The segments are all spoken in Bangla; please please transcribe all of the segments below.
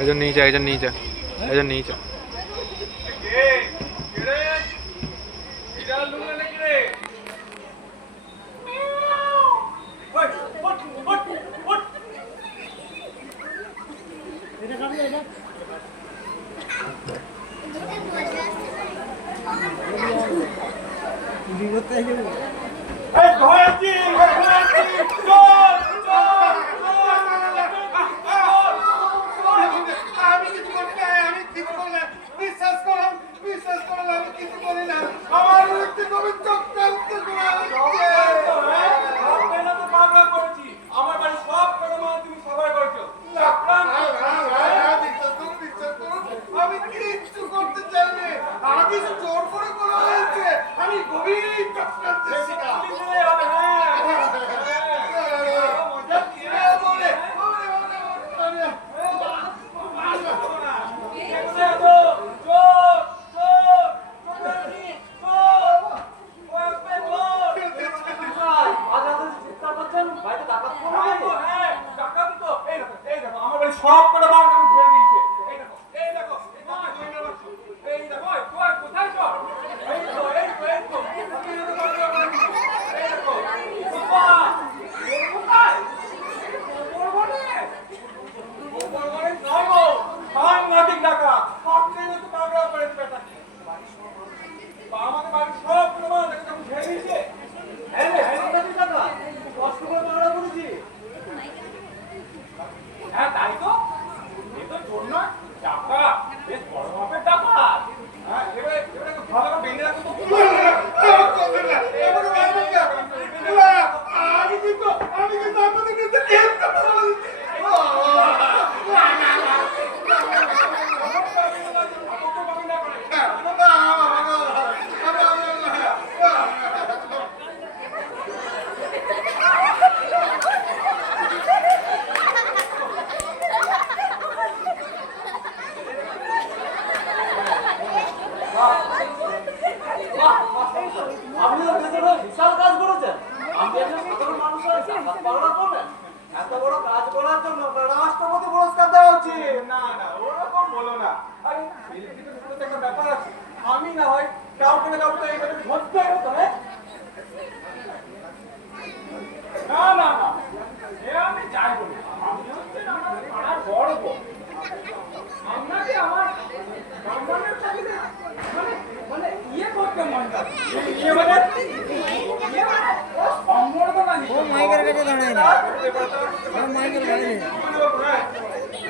একজন নিয়ে যা, একজন নিয়ে যা, একজন নিয়ে যা।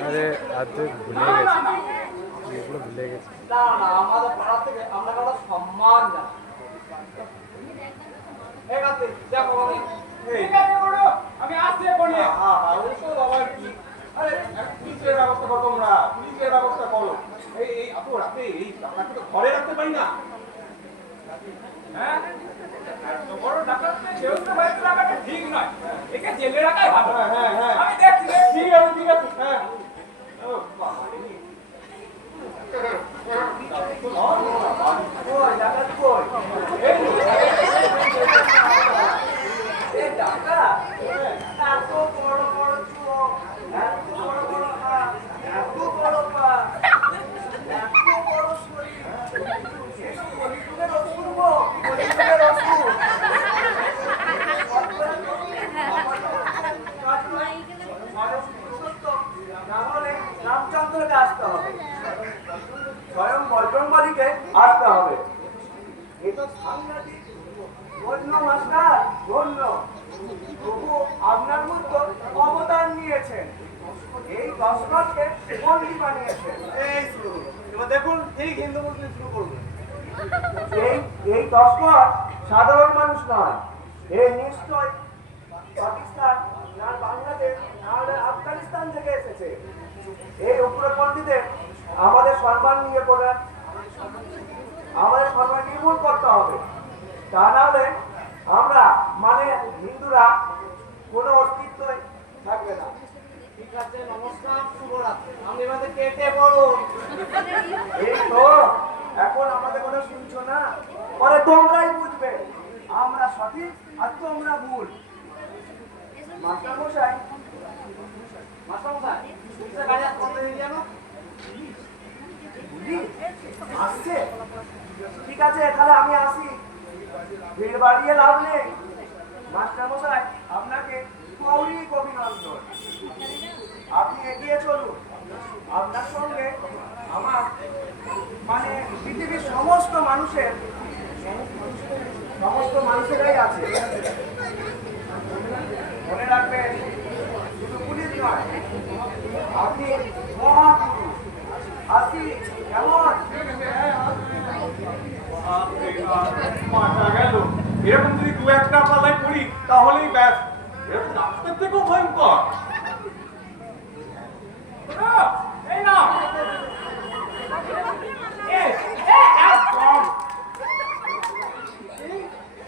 আরে আজ ভুলে গেছি, এগুলো ভুলে গেছি। না না, আমাদের পাড়া থেকে আমরা কারো সম্মান না। আমি আসতে পারি। আরে পুলিশের ব্যবস্থা করো তোমরা, পুলিশের ব্যবস্থা করো। এই এত রাতে এই টাকাকে তো ঘরে রাখতে পারি না। হ্যাঁ, এত বড় ডাকাতকে যেহেতু বাইরে রাখাটা ঠিক নয়, একে জেলে রাখাই ভালো। হ্যাঁ হ্যাঁ, আমি দেখছি। ঠিক আছে ঠিক আছে। হ্যাঁ, ও বাবা রামচন্দ্রকে আসতে হবে, স্বয়ং বজরংবলীকে আসতে হবে। এই তো সাংঘাতিক ধন্য মাস্টার, ধন্য প্রভু আপনার মতো অবদান নিয়েছেন, এই 10 মাসকে বন্দী বানিয়েছেন। এই শুরু এবার দেখুন, ঠিক হিন্দু মুসলিম শুরু করবেন। এই 10 মাস সাধারণ মানুষ নয়, এই নিশ্চয় পাকিস্তান না বাংলাদেশ আর আফগানিস্তান থেকে এসেছে। এই উগ্রপন্থীদের আমাদের সম্মান নিয়ে পড়েন, আমাদের সম্মান নির্মূল করতে হবে। তা নাহলে আমরা মানে হিন্দুরা কোনো অস্তিত্বই থাকবে না। ঠিক আছে, নমস্কার, শুভরাত্রি। আমি আমাদের কেটে পড়ুন। এই তো এখন আমাদের কথা শুনছো না, পরে তোমরাই বুঝবে আমরা সঠিক আর তোমরা ভুল। মাস্টার মশাই, মাস্টার মশাই, পুলিশের গাড়ি আর কত দেরি জানো? বুঝলি? আসছে? ঠিক আছে, তাহলে আমি আসি। ভিড় বাড়িয়ে লাভ নেই। মাস্টার মশাই, আপনাকে মৌলিক অভিনন্দন। আপনি এগিয়ে চলুন। আপনার সঙ্গে আমার মানে পৃথিবীর সমস্ত মানুষেরাই আছে। মনে রাখবেন, শুধু পুলিশ নয়, আপনি মহাপুরুষ। আসি, কেমন? মাথা গেল। এরকম যদি দু একটা পাল্লায় পড়ি তাহলেই ব্যাস। এরকম ডাক্তার থেকেও ভয়ঙ্কর। এই না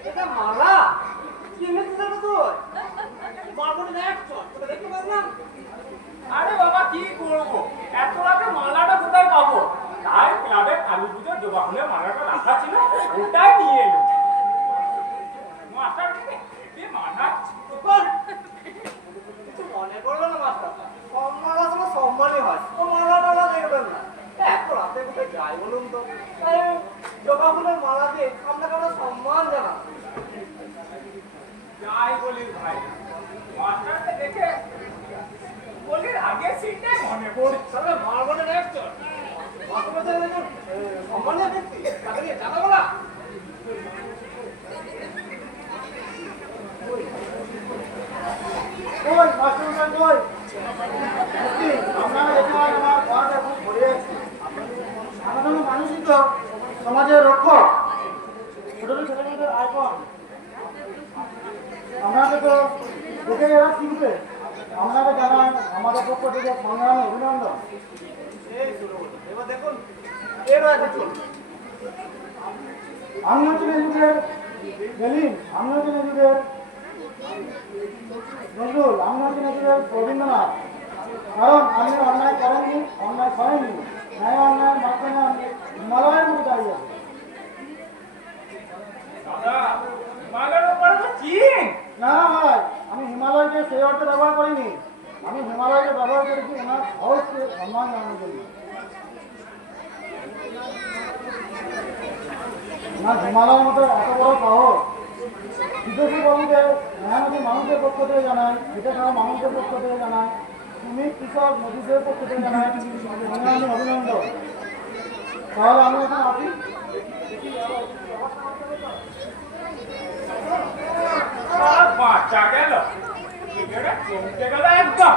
এটা মালা কি এনেছিস তুই? মারবো না এক চট, তোকে দেখতে পারলাম। আরে বাবা কি করবো, এত রাতে মালাটা কোথায় পাবো? তাই ক্লাবে কালী পুজোর জবা ফুলের মালাটা রাখা ছিল, ওটাই নিয়ে এলো। মাস্টার মানা কিছু মনে করলো না মাস্টার, সম্মান আসলে সম্মানই হয়। ও মালা টালা দেখবেন না, এত রাতে কোথায় যাই বলুন তো? তাই জবা ফুলের মালা দিয়ে আপনাকে আমরা সম্মান জানাবো। যাই বলিস ভাই, মাস্টারকে দেখে বলির আগের সিটটাই মনে পড়ছে। তাহলে মারবো না এক চট। মাস্টার দেখুন সম্মানীয় ব্যক্তি, তাকে নিয়ে জানাবো না। কই মাস্টার কই? আপনারা এখানে আমার ঘরটা খুব ভরে আছে। আমাদের মানুষই তো সমাজের রক্ষক, ছোট ছোট ছেলেমেয়েদের আইকন। আপনাকে তো দেখে এরা চিনবে। আপনাকে জানান আমাদের পক্ষ থেকে সংগ্রামে অভিনন্দন। এই শুরু হলো, এবার দেখুন এরা দেখুন। আমি হচ্ছেন এই যুগের গেলিন, আমি হচ্ছেন এই যুগের নজরুল, আমি হচ্ছেন এই যুগের রবীন্দ্রনাথ। কারণ আপনি অন্যায় করেননি, অন্যায় করেননি, ন্যায় অন্যায়ের মাধ্যমে আপনি হিমালয়ের মতো দাঁড়িয়ে আছেন। দাদা মালার উপরে তো চিন। না ভাই, আমি হিমালয়কে সেই অর্থে ব্যবহার করিনি। আমি হিমালয়কে ব্যবহার করেছি ওনার সাহসকে সম্মান জানানোর জন্য। ওনার হিমালয়ের মতো এত বড় সাহস বিদেশি বন্ধুদের, মেহনতি মানুষের পক্ষ থেকে জানাই, এটা ছাড়া মানুষের পক্ষ থেকে জানাই, শ্রমিক কৃষক নদীদের পক্ষ থেকে জানাই আমি অভিনন্দন। তাহলে আমি এখন আসি। বাচ্চা গেল, এটা চমকে গেল একদম।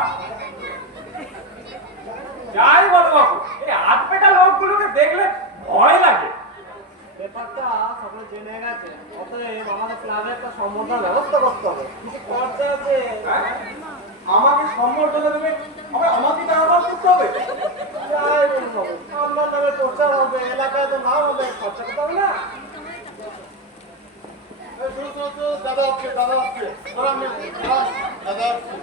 যাই বলো বাবু, এই হাত পেটা লোকগুলোকে দেখলে ভয় লাগে। ব্যাপারটা সকলে জেনে গেছে, অতএব আমাদের ক্লাবে একটা সম্বর্ধনার ব্যবস্থা করতে হবে। কিছু খরচা আছে। আমাকে সম্বর্ধনা দেবে, আমাকে টাকা খরচ করতে হবে। যাই বলুন হবে, আপনার নামে প্রচার হবে, এলাকায় তো নাম হবে, খরচা করতে হবে না? দাদা আসছে, দাদা আসছে, দাদা আসছে।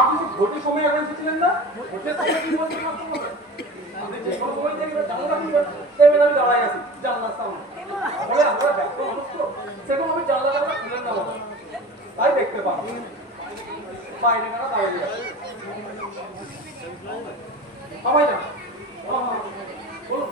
আপনি ভোটের সময় এখন এসেছিলেন না? ভোটের সময় কি বলছেন? আপনি যে কোনো সময় দেখবেন জানলা খুলবেন, দেখবেন আমি দাঁড়ায় আছি জানলার সামনে। আমরা ব্যস্ত মানুষ তো, সেরকম আমি জানলা খুলেন না বাবা, তাই দেখতে পাবো বাইরে কারা দাঁড়িয়ে আছে। সবাই জানো বলুন।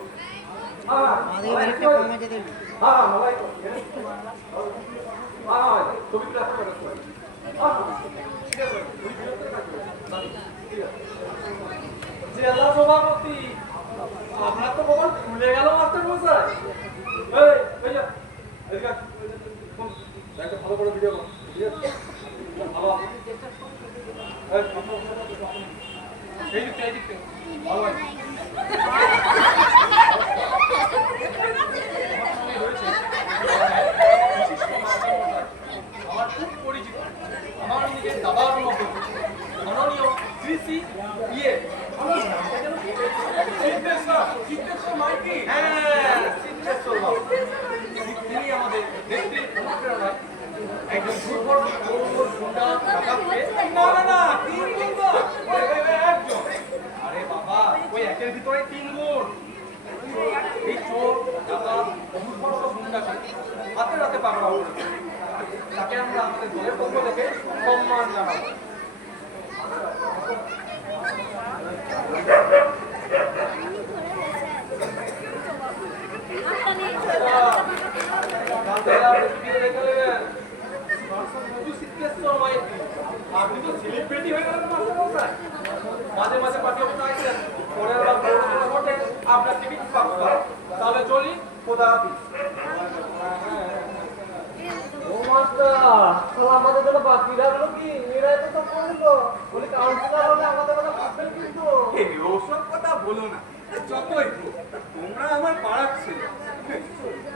সভাপতি আপনার তো কখন খুলে গেল মাস্টার মশাই। ভালো করে ভিডিও কর, ভালো এই দিকটা এই দিকটা ভালো আছে। আমার খুব পরিচিত, আমার নিজের দাদার মতো মাননীয় শ্রী শ্রী ইয়ে আমার নামটা যেন সিদ্ধেশ্বর মাইতি? হ্যাঁ, সিদ্ধেশ্বর বাবু। তিনি আমাদের নেত্রীর অনুপ্রেরণায় একজন দুর্বল গুন্ডা ডাকাতকে না, 3 গুন্ডা। একজন। আরে বাবা, ওই একের ভিতরে 3 গুণ। এই চোর, ডাকাত, দুর্বল গুন্ডাকে হাতে রাতে পাকড়াও করেছে। তাকে আমরা আমাদের দলের পক্ষ থেকে সম্মান জানাবো। আপনি তো সেলিব্রিটি হয়ে গেলেন মাস্টারমশাই। মাঝে মাঝে পার্টি অফিসে আসছেন, পরের বার বড় ঘটে আপনার টিকিট পাক্কা। তাহলে চলি, খোদা হাফেজ। ও মাস্টার, তাহলে আমাদের জন্য বাকি রাখলো কি? এরাই তো সব করলো। বলি কাউন্সিলর হলে আমাদের কথা ভাববেন কিন্তু। ওসব কথা বলো না, যতই হোক, তোমরা আমার পাড়ার ছেলে।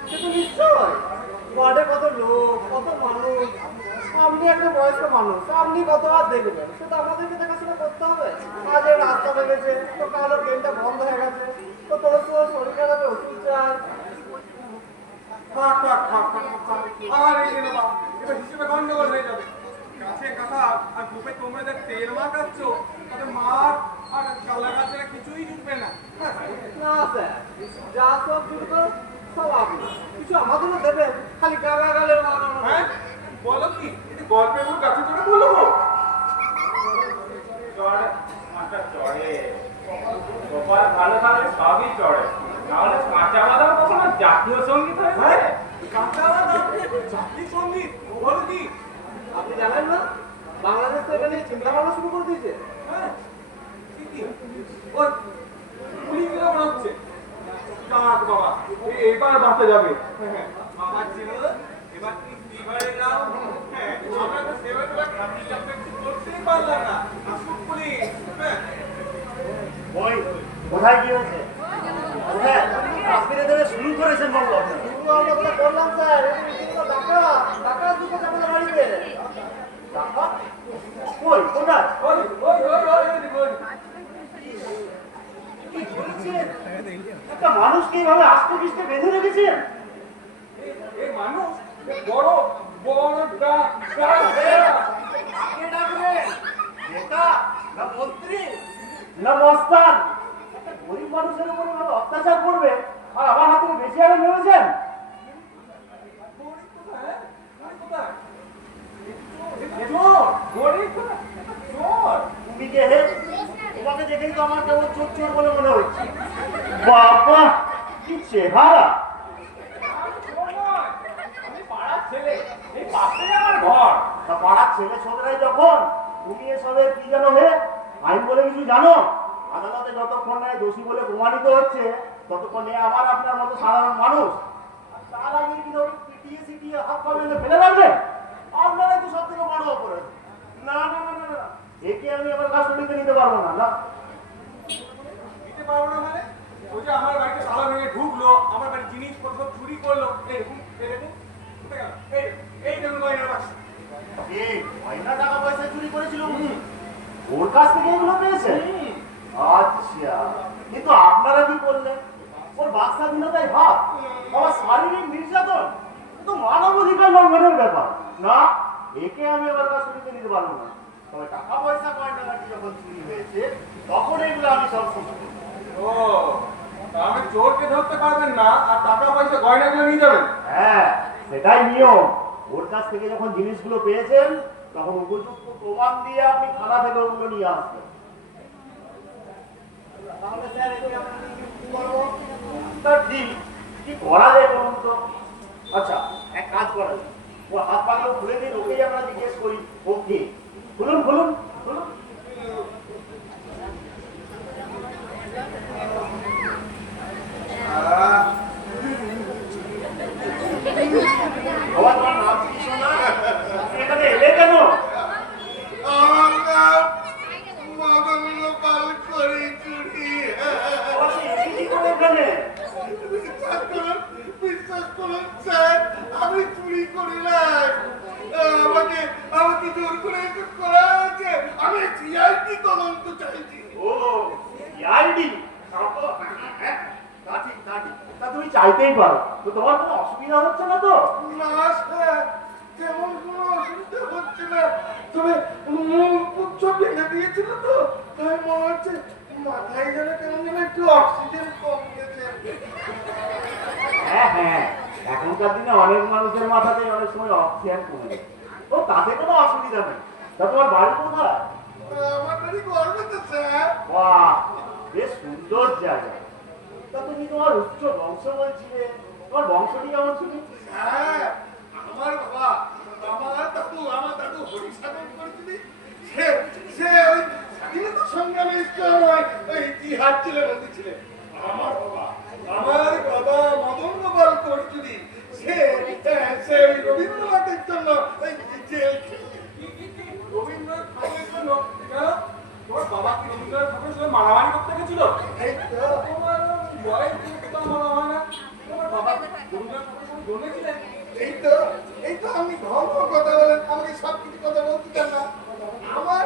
সে তো নিশ্চয়। ওয়ার্ডে কত লোক, কত মানুষ। আপনি একটা বয়স্ক মানুষ, আপনি কত আর দেখবেন? সে তো আমাদেরকে দেখাশোনা করতে হবে। আজ এই রাস্তা ভেঙেছে, তো কালো ট্রেনটা বন্ধ হয়ে গেছে, তো তোর শরীর খারাপে ওষুধ চাই। আর এই রে বাবা, এবার হিসেবে গন্ডগোল হয়ে যাবে। গাছে কাঁথা আর গ্রুপে তোমরা যে তেল মাখাচ্ছ, তাতে মার আর গালাগাছেরা কিছুই জুটবে না। না স্যার, যা সব জুটবে সব আপনি। কিছু আমাদেরও দেবেন, খালি গালাগালের মারানো। হ্যাঁ, বলো কি? গল্পের মতো গাছে চড়ে বলবো? চড়ে মাস্টার চড়ে, গোপাল ভালো থাকলে সবই চড়ে, নাহলে কাঁচা বাদাম কখনো জাতীয় সঙ্গীত হয়ে হ্যাঁ, যায়? কাঁচা বাদাম জাতীয় সঙ্গীত, বলো কি? আপনি জানেন না, বাংলাদেশ তো এটা নিয়ে চিন্তা ভাবনা শুরু করে দিয়েছে। হ্যাঁ, কি? ওই পুলিশগুলো মনে হচ্ছে। যাক বাবা, এবার বাঁচা যাবে। বাবা ছিল, এবার তুমি বিবারে যাও। হ্যাঁ, আমরা তো সেবাগুলো খাতি চাপে করতেই পারলাম না। আসুক পুলিশ। হ্যাঁ, ওই কোথায় কি হয়েছে? কোথায় কাশ্মীরে দেবে শুরু করেছেন বাবু? শুরু আমরা তো করলাম স্যার, এটা টাকা টাকা দুটো আমাদের বাড়িতে। টাকা? কই কোথায়? ওই, ওই, ওই, ওই, ওই, ওই। কি বলছেন? একটা মানুষকে এইভাবে আস্তে পিষ্টে বেঁধে রেখেছেন? এই মানুষ বড় বড় কাকে ডাকবেন? নেতা না মন্ত্রী না মস্তান? একটা গরিব মানুষের উপর এভাবে অত্যাচার করবে আর আমার হাতে বেশি আগে ভেবেছেন? তুমি কে হে? তোমাকে দেখেই তো আমার কেমন চোর চোর বলে মনে হচ্ছে। বাবা কি চেহারা! তা পাড়ার ছেলে ছোটরাই যখন, তুমি এসবের কি জানো হে? আইন বলে কিছু জানো? আদালতে যতক্ষণ নেয় দোষী বলে প্রমাণিত হচ্ছে, ততক্ষণ নেই আমার আপনার মতো সাধারণ মানুষ। আর তার আগে কি ধরো পিটিয়ে সিটিয়ে হাত পা বেঁধে ফেলে রাখবে? আপনারাই তো সব থেকে বড় অপরাধী। না না না না না, একে আমি এবার কাস্টডিতে নিতে পারবো না। না দিতে পারবো না মানে? ওই যে আমার বাড়িতে তালা ভেঙে ঢুকলো, আমার বাড়ির জিনিসপত্র চুরি করলো। এই দেখুন, এই দেখুন, কোথায় গেল? এই দেখুন গয়নার বাক্স। এই গয়না টাকা পয়সা চুরি করেছিল বুঝি? ওর কাছ থেকে এগুলো পেয়েছে? আচ্ছা, কিন্তু আপনারা কি করলেন? ওর বাক্স্বাধীনতায় ভাব, আমার শারীরিক নির্যাতন, এ তো মানবাধিকার লঙ্ঘনের ব্যাপার। না, একে আমি এবার কাস্টডিতে নিতে পারবো না। তবে টাকা পয়সা গয়নাগাটি যখন চুরি হয়েছে, তখন এগুলো আমি সব শুনবো। ও, আমি চোরকে ধরতে পারবেন না আর টাকা পয়সা গয়নাগুলো নিয়ে যাবেন? হ্যাঁ, সেটাই নিয়ম। ওর কাছ থেকে যখন জিনিসগুলো পেয়েছেন, তখন উপযুক্ত প্রমাণ দিয়ে আপনি থানা থেকে ওগুলো নিয়ে আসবেন। তাহলে স্যার একে আমরা কি করবো? তা ঠিক, কি করা যায় বলুন তো? আচ্ছা, এক কাজ করা যায়, ও হাত পাগুলো খুলে দিন, ওকেই আমরা জিজ্ঞেস করি ও কে। খুলুন খুলুন খুলুন। বাবা, তোমার নাম কি শোনা? তুমি এখানে এলে কেন? আমার নাম মদন গোপাল করি চুরি। বাবা, সে এসে কি করে এখানে? বিশ্বাস করুন স্যার, আমি চুরি করি নাই। আমাকে আমাকে জোর করে এসব করা হয়েছে। আমি সিআইডি তদন্ত চাইছি। ও, সিআইডি? চাইতেই পারো। তো তোমার কোনো অসুবিধা হচ্ছে না তো? না স্যার, তেমন কোনো অসুবিধা হচ্ছে না, তবে মুখ পুচ্ছ ভেঙে দিয়েছিল তো, তাই মনে হচ্ছে মাথায় যেন কেমন যেন একটু অক্সিজেন কম গেছে। হ্যাঁ হ্যাঁ, এখনকার দিনে অনেক মানুষের মাথাতেই অনেক সময় অক্সিজেন কমে যায়। তো তাতে কোনো অসুবিধা নেই। তা তোমার বাড়ি কোথায়? আমার বাড়ি গর্বে তো স্যার। বাহ, বেশ সুন্দর জায়গা। তা তুমি তোমার উচ্চ বংশ বলছিলে, তোমার বংশটি কেমন শুনি? হ্যাঁ, আমার বাবা, আমার দাদু হরিসাধন করেছিলেন। সে ওই স্বাধীনতা সংগ্রামের সময় ওই ইতিহাস ছিলেন, ছিলেন। আমার বাবা মদন গোপাল করেছিলেন। সে ওই রবীন্দ্রনাথের জন্য ওই জেল রবীন্দ্রনাথ ঠাকুরের জন্য কেন? তোমার বাবা কি রবীন্দ্রনাথ ঠাকুরের সঙ্গে মারামারি করতে গেছিল? এই তো। তোমার বয়স তো মনে হয় না। তোমার বাবা রবীন্দ্রনাথ ঠাকুরের সঙ্গে জন্মেছিলেন? এই তো আপনি ঘন কথা বলেন, আমাকে সব কিছু কথা বলতে চান না। আমার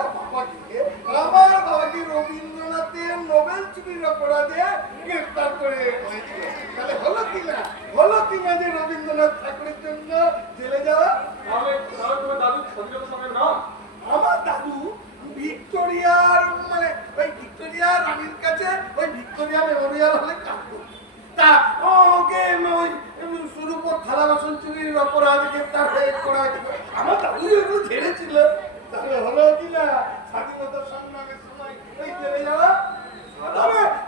বাবাকে রবীন্দ্রনাথের নোবেল চুরির অপরাধে গ্রেফতার করে হয়েছিল। তাহলে হলো কিনা যে রবীন্দ্রনাথ ঠাকুরের জন্য জেলে যাওয়া? তাহলে তোমার দাদু স্বাধীনতা সংগ্রামী না? আমার দাদু ভিক্টোরিয়া রানীর কাছে ওই ভিক্টোরিয়া মেমোরিয়াল হলে কাজ করত। তা ওকে ওই সুরূপর থালা বাসন চুরির অপরাধে গ্রেফতার করা হয়েছিল। আমার দাদু এগুলো ঝেড়েছিল। তাহলে হলো কিনা স্বাধীনতা সংগ্রামের সময় ওই জেলে যাওয়া?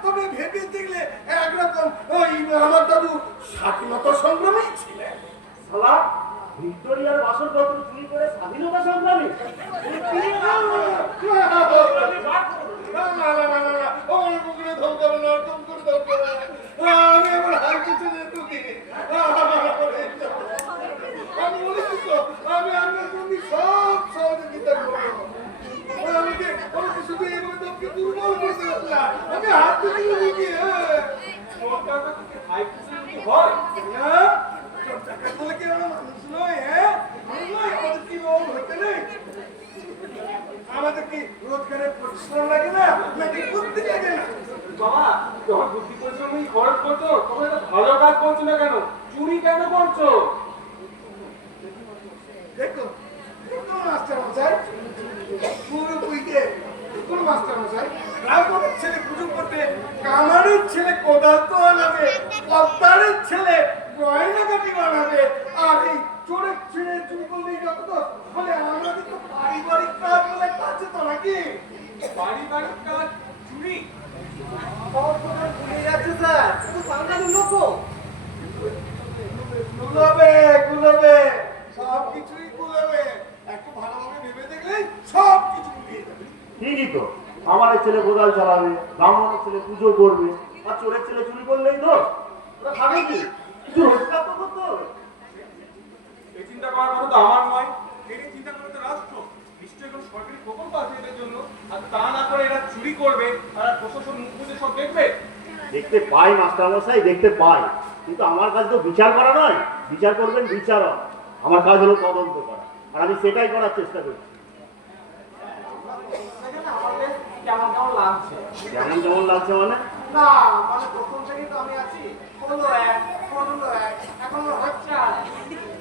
তবে ভেবে দেখলে একরকম ওই আমার দাদু স্বাধীনতা সংগ্রামেই ছিলেন। শালা, ভিক্টোরিয়ার বাসনপত্র চুরি করে স্বাধীনতা সংগ্রামী? আমি এবার হাই কিচেনে ঢুকি। আমি বলেছি তো, আমি আপনার জন্য সব সহযোগিতা করবো। আমি শুধু এভাবে তোকে দুর্বল করতে পারলাম। আমি হাত থেকে ঢুকি। তোমার কাছে কি হাই কিচেন কি হয়? না, চোর ডাকাত বলে কি আমরা মানুষ নয়? হ্যাঁ, মানুষ নয়? আমাদের কি লোক হতে নেই? আমাদের কি রোজগারের পরিশ্রম লাগে না, নাকি বুদ্ধি লাগে না? বাবা, যখন বুদ্ধি পরিশ্রমই খরচ করছো, তখন একটা ভালো কাজ করছো না কেন? চুরি কেন করছো? দেখুন মাস্টার মশাই, পুরো বুঝতে দেখুন মাস্টার মশাই, রামপুরের ছেলে পুজো করতে, কামারের ছেলে কোদাল তো আনাবে, কপ্তারের ছেলে গয়নাগাটি বানাবে, আর এই চোরের ছেলে চুরি করলেই যত তো বলে আমাদের তো পারিবারিক কাজ বলে কাছে তো নাকি? পারিবারিক কাজ চুরি? ভুলে যাচ্ছে স্যার, তো সামনে লোক গুলোবে সব কিছুই গুলোবে। একটু ভালোভাবে ভেবে দেখলেই সব কিছু গুলিয়ে যাবে। ঠিকই তো, আমাদের ছেলে কোদাল চালাবে, ব্রাহ্মণের ছেলে পুজো করবে, আর চোরের ছেলে চুরি করলেই তো ওরা খাবে কি? কিছু রোজগার তো করতে হবে। এই চিন্তা করার কথা তো আমার নয়, এই চিন্তা করে তো রাষ্ট্র। নিশ্চয়ই কোনো সরকারি প্রকল্প আছে এদের জন্য, আর তা না করে এরা চুরি করবে আর প্রশাসন মুখ বুঝে সব দেখবে। দেখতে পাই মাস্টারমশাই, দেখতে পাই, কিন্তু আমার কাজ তো বিচার করা নয়। বিচার করবেন বিচারক, আমার কাজ হলো তদন্ত করা, আর আমি সেটাই করার চেষ্টা করছি। আমাদের কেমন কেমন লাগছে? যেমন যেমন লাগছে মানে? না মানে প্রথম থেকেই তো আমি আছি, হলো এক, এখন হচ্ছে আর।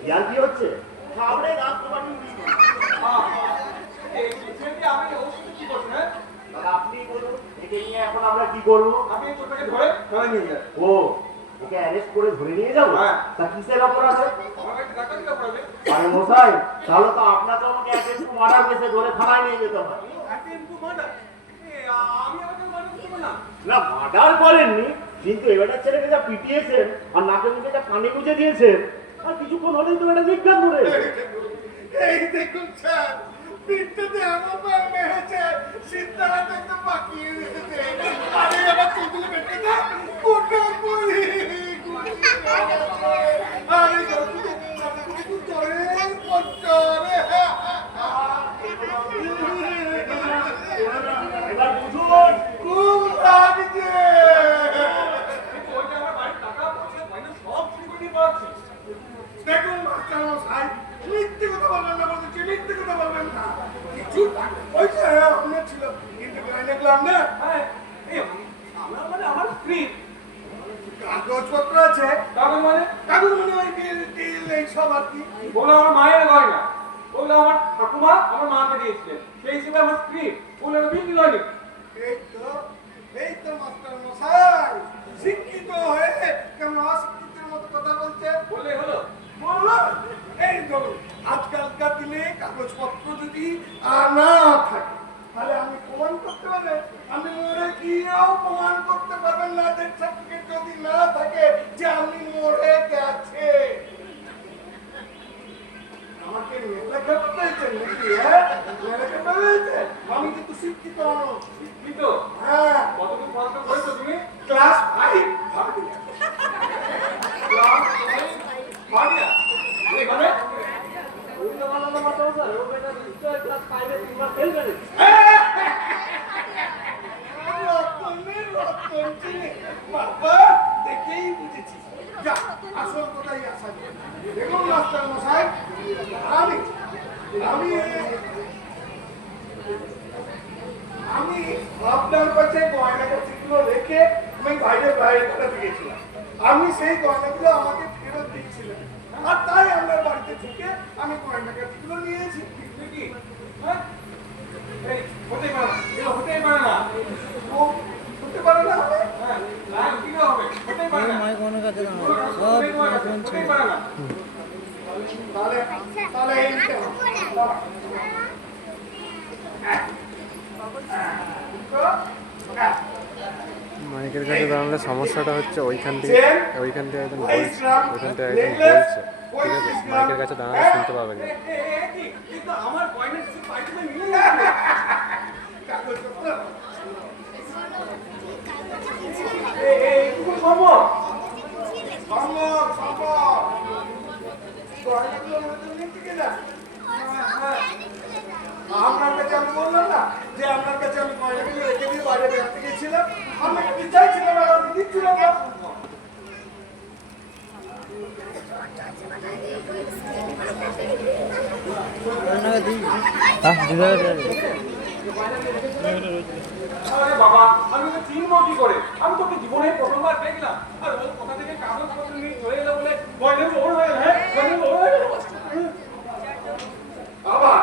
ইয়ার কি হচ্ছে? সামনে গাছ তোমাকে এই ছেলেটি আমি ওর সাথে কি করছি? হ্যাঁ, তাহলে আপনি বলুন, একে নিয়ে এখন আমরা কি করবো? আমি এই চোরটাকে ধরে থানায় নিয়ে যাই। ও, ওকে অ্যারেস্ট করে ধরে নিয়ে যাবো? হ্যাঁ। তা কিসের অপরাধে? আমার কাছে টাকা দিতে পারবে? আরে মশাই, তাহলে তো আপনাকে আমাকে অ্যাটেম্প মার্ডার কেসে ধরে থানায় নিয়ে যেতে হয়। Attempt to murder? আমি আমাকে মার্ডার করতে পারি না। না, মার্ডার করেননি, কিন্তু এবারের ছেলেকে যা পিটিয়েছেন আর নাকে মুখে যা পানি গুঁজে দিয়েছেন, আর কিছুক্ষণ হলেই তো এটা বিজ্ঞান করে। এই দেখুন স্যার, পিঠটাতে আমার পা মেরেছে, সিদ্ধারাতে একটা পাকিয়ে দিয়েছে। আরে আবার চুলগুলো বেঁচে না, কোটা পড়ি। আরে যতটুকু চরের পচরে। এবার বুঝুন, খুব লাগছে। কিন্তু ওইটা আমার বাড়ির টাকা পয়সা পয়সা সব চুরি করে নিয়ে পাচ্ছি। দেখুন মাস্টার মশাই, মিথ্যে কথা বলবেন না, বলছি মিথ্যে কথা বলবেন না। কিছু পয়সা আপনার ছিল, কিন্তু গায়ে দেখলাম না। হ্যাঁ, এই আমার মানে আমার স্ত্রী। কাগজপত্র আছে। কাগজ মানে কাগজ মানে ওই বিল টিল এইসব আর কি। বলে আমার মায়ের গয়না, বলে আমার ঠাকুমা আমার মাকে দিয়েছিলেন, সেই হিসেবে আমার স্ত্রী বলে বিক্রি হয়নি। এই তো মাস্টার মশাই শিক্ষিত হয়ে কেমন অশিক্ষিতের মতো কথা বলছে। বললে হলো বললাম এই ধরুন আজকালকার দিনে কাগজপত্র যদি না থাকে তাহলে আমি প্রমাণ করতে পারবে, আমি মরে গিয়েও প্রমাণ করতে পারবেন না ডেথ সার্টিফিকেট যদি না থাকে যে আমি মরে গেছে। আমাকে নেতা খেতে পেয়েছেন নাকি? হ্যাঁ নেতা খেতে পেয়েছে। আমি কিন্তু শিক্ষিত মানুষ। শিক্ষিত? হ্যাঁ কতটুকু পড়াশোনা করেছো তুমি? ক্লাস 5 ভাবিয়া। ভাড়িয়া? এখানে রতনের রতন চিনি। বাবা দেখেই বুঝেছি। যা আসল কথাই আসা যায়। দেখুন মাস্টার মশাই আমি আমি আমি আপনার কাছে গয়নাটা যেগুলো রেখে আমি বাইরে বেড়াতে গেছিলাম। আপনি সেই গয়নাগুলো আমাকে ফেরত দিয়েছিলেন আর তাই আপনার বাড়িতে ঢুকে আমি গয়নাগুলো নিয়েছি। কি? হ্যাঁ? এই হতেই পারে না, এগুলো হতেই পারে না। ও হতে পারে না হবে? হ্যাঁ, না কি হবে? হতেই পারে না। হতেই পারে না। তাহলে তাহলে এইটা মাইকের কাছে দাঁড়ালে সমস্যাটা হচ্ছে ওইখান থেকে একদম বলছে, ওইখান থেকে একদম বলছে, ঠিক আছে? মাইকের কাছে দাঁড়ালে শুনতে পাবেন না। কিন্তু আমার গয়না কিছু পাইতে নিয়ে যাবে। এইটুকু সম্ভব? সম্ভব সম্ভব গয়নাগুলো নতুন নিতে গেলে আপনার কাছে আমি বললাম না যে আপনার কাছে আমি গয়নাগুলো রেখে দিয়ে বাইরে বেড়াতে গেছিলাম। আপনাকে কি চাইছিলাম আর আপনি দিচ্ছিলাম না। আরে বাবা, আমি তো চিনবো কি করে? আমি তোকে জীবনে প্রথমবার দেখলাম আর ওর কোথা থেকে কাগজপত্র নিয়ে চলে এলো বলে গয়নাগুলো ওর হয়ে গেল। হ্যাঁ, গয়নাগুলো ওর হয়ে গেল। আবার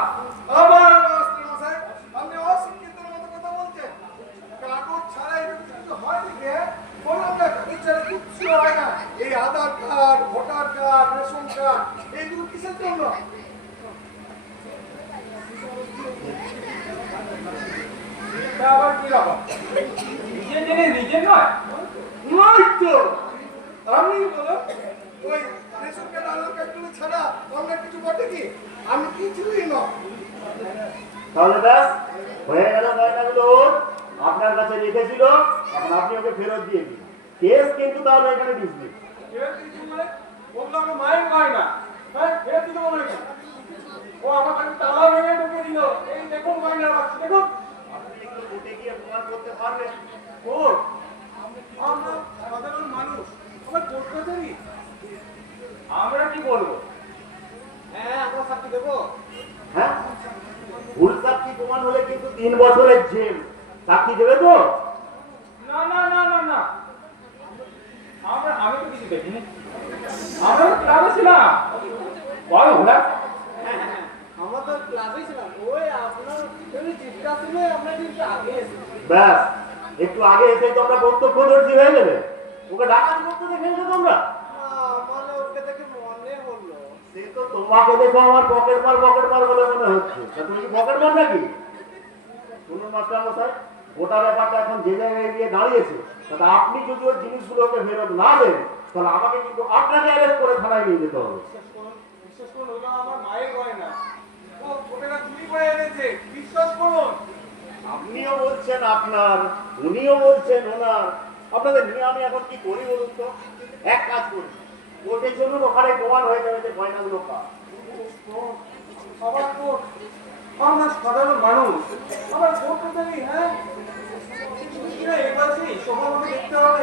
আবার মাস্টার মশাই আপনি অশিক্ষিতের মতো কথা বলছেন। কাগজ ছাড়া এটা কিছু হয় নাকি? বললাম না কাগজ ছাড়া কিচ্ছু হয় না। এই Aadhaar card, voter card, ration card এইগুলো কিসের জন্য? তা আবার কি ব্যাপার? নিজের জেনে নিজের নয়? নয় তো আমি বলো ওই রেশন কার্ড আধার কার্ডগুলো ছাড়া অন্য কিছু বটে কি? আমি কিছুই নয়। তাহলে ব্যাস হয়ে গেল, গয়নাগুলো ওর আপনার কাছে রেখেছিল, এখন আপনি ওকে ফেরত দিয়ে দিন। কেস কিন্তু তাহলে এখানে ডিসমিস। ফেরত দিচ্ছি মানে? বললো আমার মায়ের গয়না। হ্যাঁ, ফেরত দিতে বলো না। ও আমার কাছে তালা ভেঙে ঢুকে দিল। এই দেখুন গয়না রাখছি, দেখুন। আপনি একটু কোর্টে গিয়ে প্রমাণ করতে পারবেন? ওর আমরা সাধারণ মানুষ, আমার কোর্ট কাছারি, আমরা কি বলবো? হ্যাঁ, আমরা সাক্ষী দেবো। হ্যাঁ, ভুল সাক্ষী প্রমাণ হলে কিন্তু 3 বছরের জেল। সাক্ষী দেবে তো? না না না না না, আমি তো কিছু দেখিনি। আমরা তো ক্লাবে ছিলাম। বলো ঘোড়া। আমরা তো ক্লাবে ছিলাম, ওই আপনার চিন্তা ছিল, আমরা কিন্তু আগে এসেছি। ব্যাস একটু আগে এসে তো আমরা প্রত্যক্ষদর্শী হয়ে যাবে। ওকে ডাকাতি করতে দেখেছো তোমরা? মানে ওকে দেখে মনে হলো। সে তো তোমাকে দেখো আমার পকেট মার বলে মনে হচ্ছে। তা তুমি কি পকেট মার নাকি? শুনুন মাস্টার মশাই, গোটা ব্যাপারটা এখন যে জায়গায় গিয়ে দাঁড়িয়েছে, তাতে আপনি যদি ওই জিনিসগুলোকে ফেরত না দেন তাহলে আমাকে কিন্তু আপনাকে অ্যারেস্ট করে থানায় নিয়ে যেতে হবে। বিশ্বাস করুন, ওটা আমার মায়ের গয়না। ও ওটা চুরি করে এনেছে, বিশ্বাস করুন। আপনিও বলছেন আপনার, উনিও বলছেন ওনার। আপনাদের নিয়ে আমি এখন কি করি বলুন তো? এক কাজ করি, কোর্টের জন্য ওখানে প্রমাণ হয়ে যাবে যে গয়নাগুলো কার। সবার তো আমরা সাধারণ মানুষ, আমার কোর্ট কাছারি। হ্যাঁ, এবার সেই সবার মধ্যে দেখতে হবে।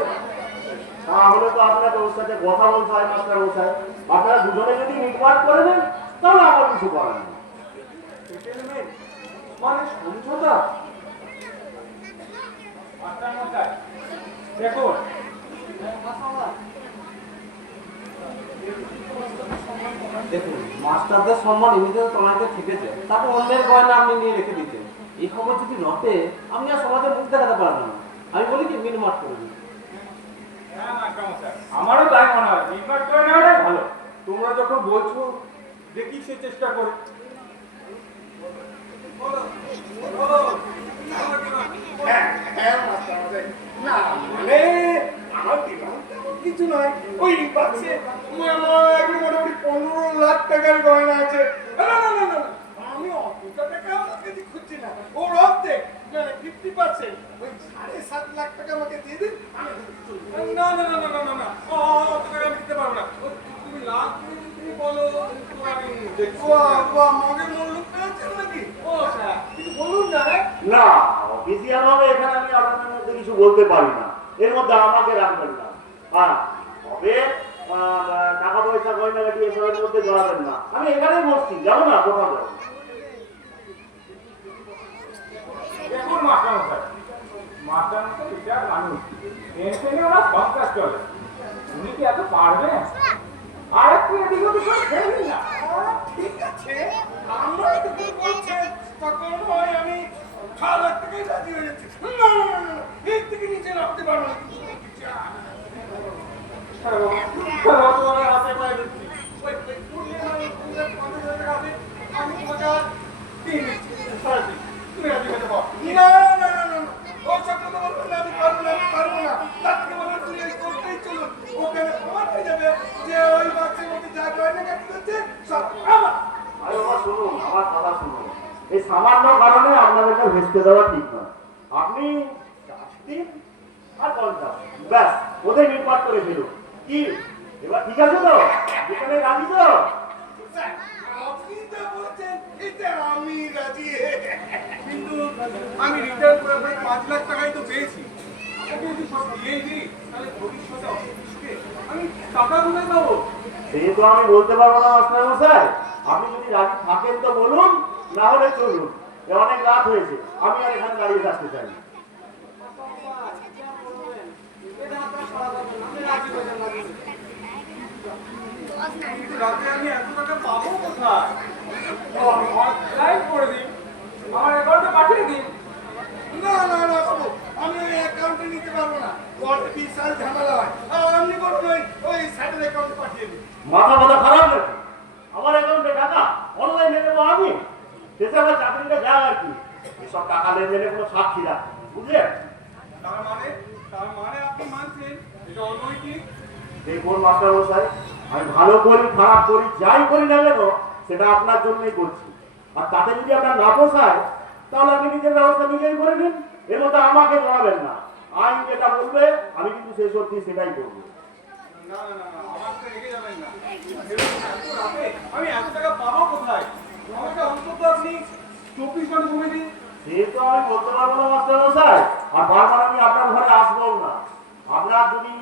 তাহলে তো আপনাকে ওর সাথে কথা বলতে হয় মাস্টার মশাই। আপনারা দুজনে যদি মিটমাট করে দেন তাহলে আমার কিছু করার নেই। সেটেলমেন্ট মানে সমঝোতা। মাস্টার মশাই দেখুন, দেখুন, মাস্টারদের সম্মান এমনিতে তোমাকে ঠিকেছে, তারপর অন্যের গয়না আপনি নিয়ে রেখে দিতেন। এই খবর যদি রটে, আপনি আর সমাজের মুখ দেখাতে পারবেন না। আমি বলি কি মিটমাট করে দিন। হ্যাঁ মাস্টারমশাই, আমারও তাই মনে হয়, মিটমাট করে নেওয়াটাই ভালো। তোমরা যখন বলছো, দেখি সে চেষ্টা করে। হ্যাঁ হ্যাঁ মাস্টারমশাই। না মানে আমার বিবাহ তেমন কিছু নয়, ওই বাক্সে এখন মোটামুটি 15 লাখ টাকার গয়না আছে। না না না না, আমি অতটা টাকা আমার কাছে খুঁজছি না, ওর অর্ধেক 50%, ওই 7.5 লাখ টাকা আমাকে দিয়ে দিন, আমি চলে যাবো। না না না না না না না, অত টাকা আমি দিতে পারবো না। তুমি লাখ তুমি বলো, আমি দেখবো। আমাকে মূল্য পেয়েছেন নাকি? ও স্যার, কিছু বলুন না। না, অফিসিয়াল ভাবে এখানে আমি আপনাদের মধ্যে কিছু বলতে পারি না, এর মধ্যে আমাকে রাখবেন না। হ্যাঁ, তবে টাকা পয়সা গয়নাগাটি এসবের মধ্যে জড়াবেন না। আমি এখানেই বসছি, যাবো না, কোথাও যাবো না। দেখুন মাস্টারমশাই, মাস্টারমশাই এটা মানুষ, টেনশনে ওরা সংসার চলে। উনি কি এত পারবেন? আর একটু এদিকে ওদিকে করে ছেড়ে দিন না। ঠিক আছে, আমরা যদি বলছেন তখন হয় আমি 6 লাখ টাকায় রাজি হয়ে যাচ্ছি। না না না না, এর থেকে নিচে রাখতে পারবো না। তোমার হাতে পায়ে দিচ্ছি। ওই পুড়িয়ে নয়, 50,000 টাকা আছে, আমি তোমাকে আর দিয়ে দিচ্ছি। তুমি রাজি হয়ে যাবো। না না না না, ওসব কথা বলবেন না, আমি পারবো না, আমি পারবো না। তার থেকে বলবেন তুই এই করতেই চলুন, ওখানে প্রমাণ হয়ে যাবে যে ওই বাক্সের মধ্যে যা গয়না কাটি করছে সব আমার। আরে বাবা শুনুন, আমার কথা শুনুন। এই সামান্য কারণে আপনাদেরকে ভেস্তে দেওয়া ঠিক নয়। আপনি 4 আর 50, ব্যাস ওদের নির্মাণ করে ফেলুন। কি এবার ঠিক আছে তো? যেখানে রাজি তো? স্যার, আপনি যা বলছেন এতে আমি রাজি। কিন্তু আমি রিটার্ন করে প্রায় 5 লাখ টাকাই তো পেয়েছি। ওকে যদি সব দিয়েই দিই, তাহলে ভবিষ্যতে অফিসকে আমি টাকা কোথায় পাবো? সেই তো আমি বলতে পারবো না মাস্টার মশাই। আপনি যদি রাজি থাকেন তো বলুন, না হলে চলুন। অনেক রাত হয়েছে, আমি আর এখানে দাঁড়িয়ে থাকতে চাই না। কিন্তু রাতে আমি এত টাকা পাবো কোথায়? অনলাইন করে দিন, আমার অ্যাকাউন্টে পাঠিয়ে দিন। না না না বাবু, আমি ওই অ্যাকাউন্টে নিতে পারবো না, ওর বিশাল ঝামেলা হয়। আর আপনি বলুন ওই স্যাটেলাইট অ্যাকাউন্টে পাঠিয়ে দিন। মাথা মাথা খারাপ নাকি? আমার অ্যাকাউন্টে টাকা অনলাইনে দেবো আমি? শেষে আমার চাকরিটা যাক আর কি। এসব টাকা লেনদেনে কোনো সাক্ষী রাখি, বুঝলেন? তার মানে আপনি মানছেন এটা অনৈতিক? দেখুন মাস্টার মশাই, আমি ভালো করি খারাপ করি যাই করি না কেন সেটা আপনার জন্যই করছি। আর তাতে যদি আপনার না পোষায় তাহলে আপনি নিজের ব্যবস্থা নিজেই করে নিন, এর মধ্যে আমাকে জড়াবেন না। আইন যেটা বলবে আমি কিন্তু শেষ অবধি সেটাই করবো। না না না, আমার তো রেগে যাবেন না। এত রাতে আমি এত টাকা পাবো কোথায়? আমাকে অন্তত আপনি 24 ঘন্টা সময় দিন। সে তো আমি বলতে পারবো না মাস্টার মশাই, আর বারবার আমি আপনার ঘরে আসবো না। আপনার যদি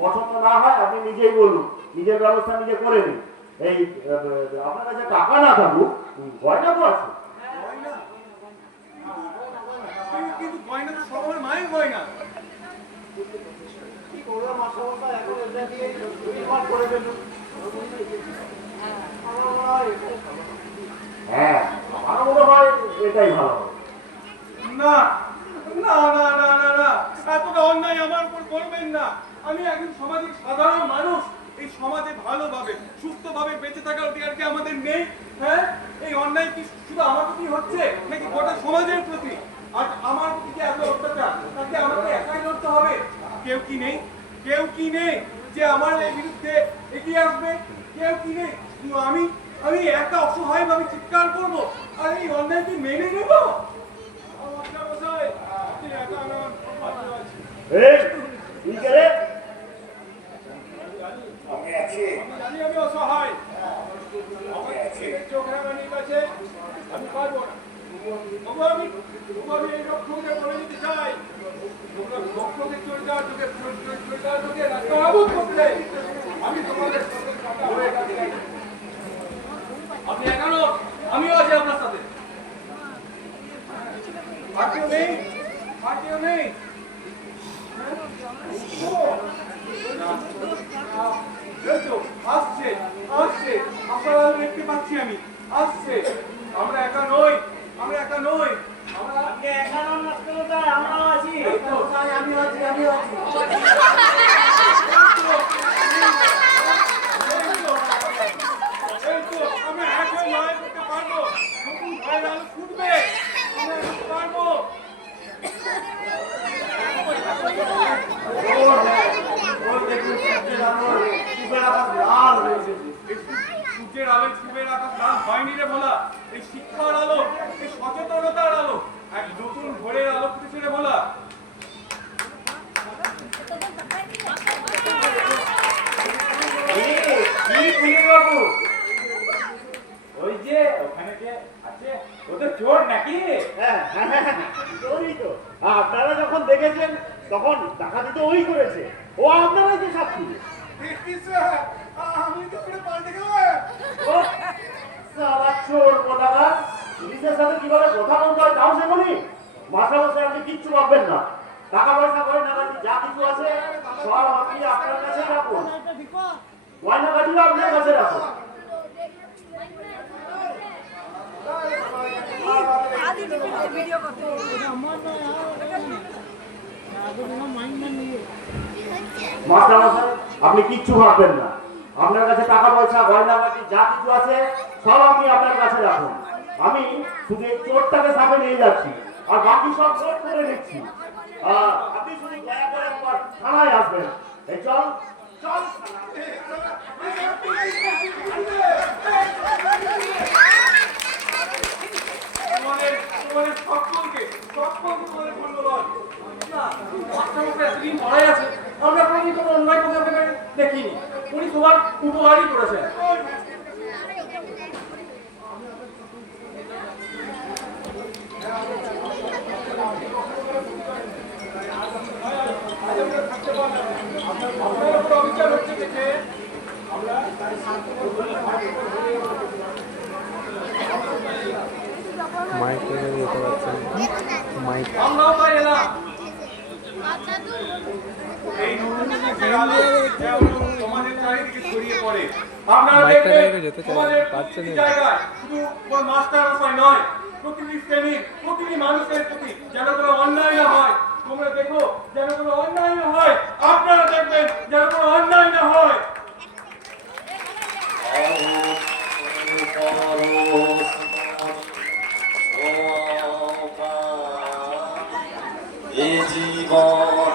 পছন্দ না হয় আপনি নিজেই বলুন, নিজের ব্যবস্থা নিজে করে নিন। এই আপনার কাছে টাকা না থাকুক, গয়না তো আছে। গয়না? কিন্তু গয়না তো সবার মায়ের গয়না। কি করবো মাস্টার মশাই, এখন এটা দিয়ে নির্মাণ করে ফেলুন। হ্যাঁ, আমার মনে হয় এটাই ভালো হবে। না না না না না না, এতটা অন্যায় আমার উপর করবেন না। আমি একজন সামাজিক সাধারণ মানুষ। এই সমাজে ভালোভাবে সুস্থভাবে বেঁচে থাকার অধিকার কি আমাদের নেই? হ্যাঁ, এই অন্যায় কি শুধু আমার প্রতি হচ্ছে নাকি গোটা সমাজের প্রতি? আর আমার প্রতি যে এত অত্যাচার, তাকে আমাকে একাই লড়তে হবে? কেউ কি নেই? কেউ কি নেই যে আমার এই বিরুদ্ধে এগিয়ে আসবে? কেউ কি নেই? শুধু আমি একা অসহায়ভাবে চিৎকার করবো আর এই অন্যায় কি মেনে নেবো? এই কি করে আমি অসহায়, চোখে আমার কাছে আমি পারবো না। আমি এই লক্ষ্যকে বলে দিতে চাই, লক্ষ্যকে চলে যাওয়ার যুগে চলে যাওয়ার যুগে রাস্তাবুদ করতে চাই। আমি তোমাদের সাথে কথা হয়ে গেছি। আপনি একানো, আমিও আছি আপনার সাথে। আর কেউ নেই? তখন টাকা দিতে ওই করেছে, ও আপনারাই তো সাক্ষী। দেখি স্যার, আমি তো করে পাল্টে গেলাম। ও, সারা চোর কোথাকার, পুলিশের সাথে কিভাবে কথা বলতে হয় তাও শেখনি। মাস্টারমশাই আপনি কিচ্ছু ভাববেন না, টাকা পয়সা করে না যা কিছু আছে সব আপনি আপনার কাছে রাখুন, গয়নাগাটিও আপনার কাছে রাখুন। মাস্টারমশাই আপনি কিচ্ছু ভাববেন না, আপনার কাছে টাকা পয়সা গয়নাগাটি যা কিছু আছে সব আপনি আপনার কাছে রাখুন। আমি শুধু এই চোরটাকে সামনে নিয়ে যাচ্ছি আর বাকি সব নোট করে নিচ্ছি। আপনি শুধু দয়া করে একবার থানায় আসবেন। এই চল চল তোমাদের তোমাদের সকলকে তোমাদের ধন্যবাদ। না, মাস্টারমশাই এতদিন পড়াই আছে, আমরা কোনোদিন কোনো অন্যায় করতে আপনাকে দেখিনি। উনি তোমার উপকারই করেছেন। আপনার উপর অবিচার হচ্ছে দেখে মাইকে যেতে পারছেন মাইক আমরাও তাই এলাম। এই নতুন যুগের আলো যেমন তোমাদের চারিদিকে ছড়িয়ে পড়ে, আপনারা মাইকটা দেখবেন জায়গায় যেতে চাই, তোমাদের পারছে প্রতিটি না। জায়গায় শুধু কোনো মাস্টারমশাই নয়, প্রতিটি শ্রেণীর প্রতিটি মানুষের প্রতি যেন কোনো অন্যায় না হয়। তোমরা দেখো যেন কোনো অন্যায় না হয়, আপনারা দেখবেন যেন কোনো অন্যায় না হয়। এ জীবন